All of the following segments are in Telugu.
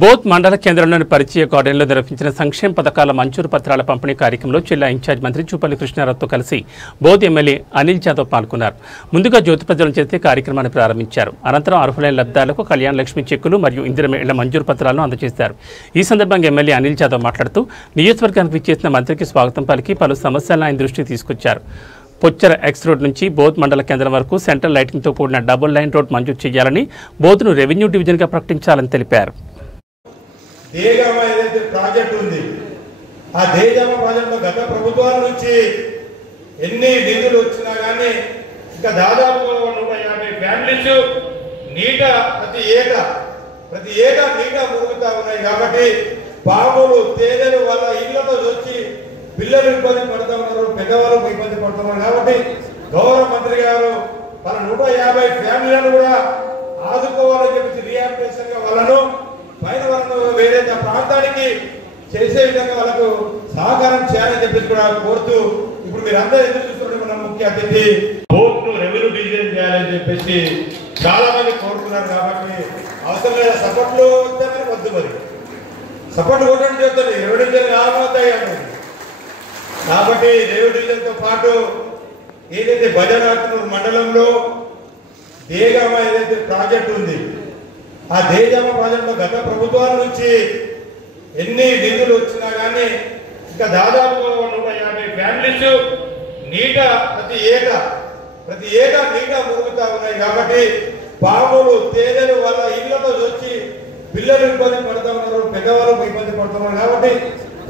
బోత్ మండల కేంద్రంలోని పరిచయ గార్డెన్లో నిర్వహించిన సంక్షేమ పథకాల మంజూరు పత్రాల పంపిణీ కార్యక్రమంలో జిల్లా ఇన్ఛార్జ్ మంత్రి చూపల్లి కృష్ణారావుతో కలిసి బోత్ ఎమ్మెల్యే అనిల్ జాదవ్ పాల్గొన్నారు. ముందుగా జ్యోతి ప్రజ్వలన చేసి కార్యక్రమాన్ని ప్రారంభించారు. అనంతరం అర్హులైన లబ్ధిదారులకు కళ్యాణ లక్ష్మి చెక్కులు మరియు ఇందిరమ్మ ఇళ్ల మంజూరు పత్రాలను అందజేశారు. ఈ సందర్భంగా ఎమ్మెల్యే అనిల్ జాదవ్ మాట్లాడుతూ నియోజకవర్గానికి విచ్చేసిన మంత్రికి స్వాగతం పలికి పలు సమస్యలను ఆయన దృష్టికి తీసుకొచ్చారు. పొచ్చర ఎక్స్ రోడ్ నుంచి బోత్ మండల కేంద్రం వరకు సెంట్రల్ లైటింగ్తో కూడిన డబుల్ లైన్ రోడ్ మంజూరు చేయాలని, బోత్ను రెవెన్యూ డివిజన్గా ప్రకటించాలని తెలిపారు. దేగమ ఏదైతే ప్రాజెక్ట్ ఉంది ఆ దేగమ ప్రాజెక్టులో గత ప్రభుత్వాల నుంచి ఎన్ని నిధులు వచ్చినా కానీ ఇంకా దాదాపు 150 ఫ్యామిలీస్ నీట ప్రతి ఏటా నీట మురుగుతా ఉన్నాయి. కాబట్టి పాములు తేనెలు వాళ్ళ ఇళ్లతో వచ్చి పిల్లలు ఇబ్బంది పడుతూ ఉన్నారు, పెద్దవాళ్ళు ఇబ్బంది పడుతున్నారు. కాబట్టి గౌరవ మంత్రి గారు వాళ్ళ 150 ఫ్యామిలీలను కూడా ఆదుకోవాలని చెప్పేసి రీహాబిలిటేషన్ గా వాళ్ళను పైన వేరే ప్రాంతానికి చేసే విధంగా వాళ్ళకు సహకారం చేయాలని చెప్పేసి కూడా కోరుతూ, ఇప్పుడు మీరు అందరూ ఎదురు చూస్తుంటే మన ముఖ్య అతిథి బోత్ను రెవెన్యూ డివిజన్ చేయాలని చెప్పేసి చాలా మంది కోరుతున్నారు. కాబట్టి అవసరం లేదా సపోర్ట్లు వస్తేనే వద్దు, మరి సపోర్ట్ కొట్టడం చేస్తుంది రెవెన్యూ డివిజన్ ఆమోదాయి. కాబట్టి రెవెన్యూ డివిజన్తో పాటు ఏదైతే బజారాత్మూరు మండలంలో దేగమ ఏదైతే ప్రాజెక్ట్ ఉంది ఆ దేగమ ప్రాజెక్టులో గత ప్రభుత్వాల నుంచి ఎన్ని నిధులు వచ్చినా కానీ ఇంకా దాదాపు 150 ఫ్యామిలీస్ నీట ప్రతి ఏటా నీట మురుగుతా ఉన్నాయి. కాబట్టి పాములు తేనెలు వాళ్ళ ఇళ్లతో వచ్చి పిల్లలు ఇబ్బంది పడుతూ ఉన్నారు, పెద్దవాళ్ళు ఇబ్బంది పడుతున్నారు. కాబట్టి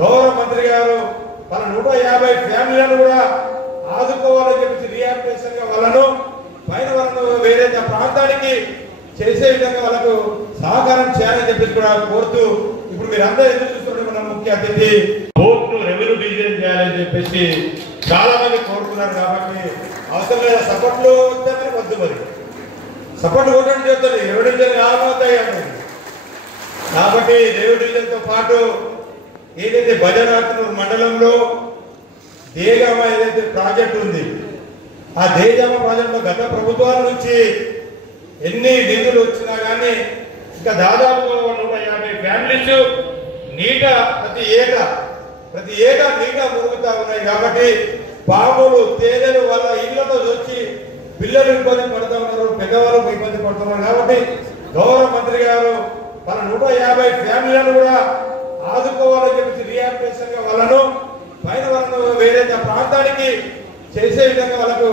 గౌరవ మంత్రి గారు వాళ్ళ 150 ఫ్యామిలీలను కూడా ఆదుకోవాలని చెప్పేసి రీహాబిలిటేషన్ గా వాళ్ళను పైన వేరే ప్రాంతానికి చేసే విధంగా వాళ్ళకు సహకారం చేయాలని చెప్పేసి కూడా కోరుతూ, ఇప్పుడు మీరు అందరూ ఎదురు చూస్తుంటే మన ముఖ్య అతిథి బోత్ను రెవెన్యూ డివిజన్ చేయాలని చెప్పేసి చాలా మంది కోరుతున్నారు. కాబట్టి అవసరం లేదా సపోర్ట్లు వస్తేనే వద్దు, మరి సపోర్ట్ కొట్టడం చేస్తుంది రెవెన్యూ డివిజన్ ఆమోదాయి. కాబట్టి రెవెన్యూ డివిజన్తో పాటు ఏదైతే బజారాత్మూరు మండలంలో దేగమ ఏదైతే ప్రాజెక్ట్ ఉంది ఆ దేగమ ప్రాజెక్టులో గత ప్రభుత్వాల నుంచి ఎన్ని నిధులు వచ్చినా కానీ ఇంకా దాదాపు 150 ఫ్యామిలీస్ నీట ప్రతి ఏటా నీట మురుగుతా ఉన్నాయి. కాబట్టి పాములు తేనెలు వాళ్ళ ఇళ్లతో వచ్చి పిల్లలు ఇబ్బంది పడుతూ ఉన్నారు, పెద్దవాళ్ళు ఇబ్బంది పడుతున్నారు. కాబట్టి గౌరవ మంత్రి గారు వాళ్ళ 150 ఫ్యామిలీలను కూడా ఆదుకోవాలని చెప్పేసి రీహాబిలిటేషన్ గా వాళ్ళను పైన వేరే ప్రాంతానికి చేసే విధంగా వాళ్ళకు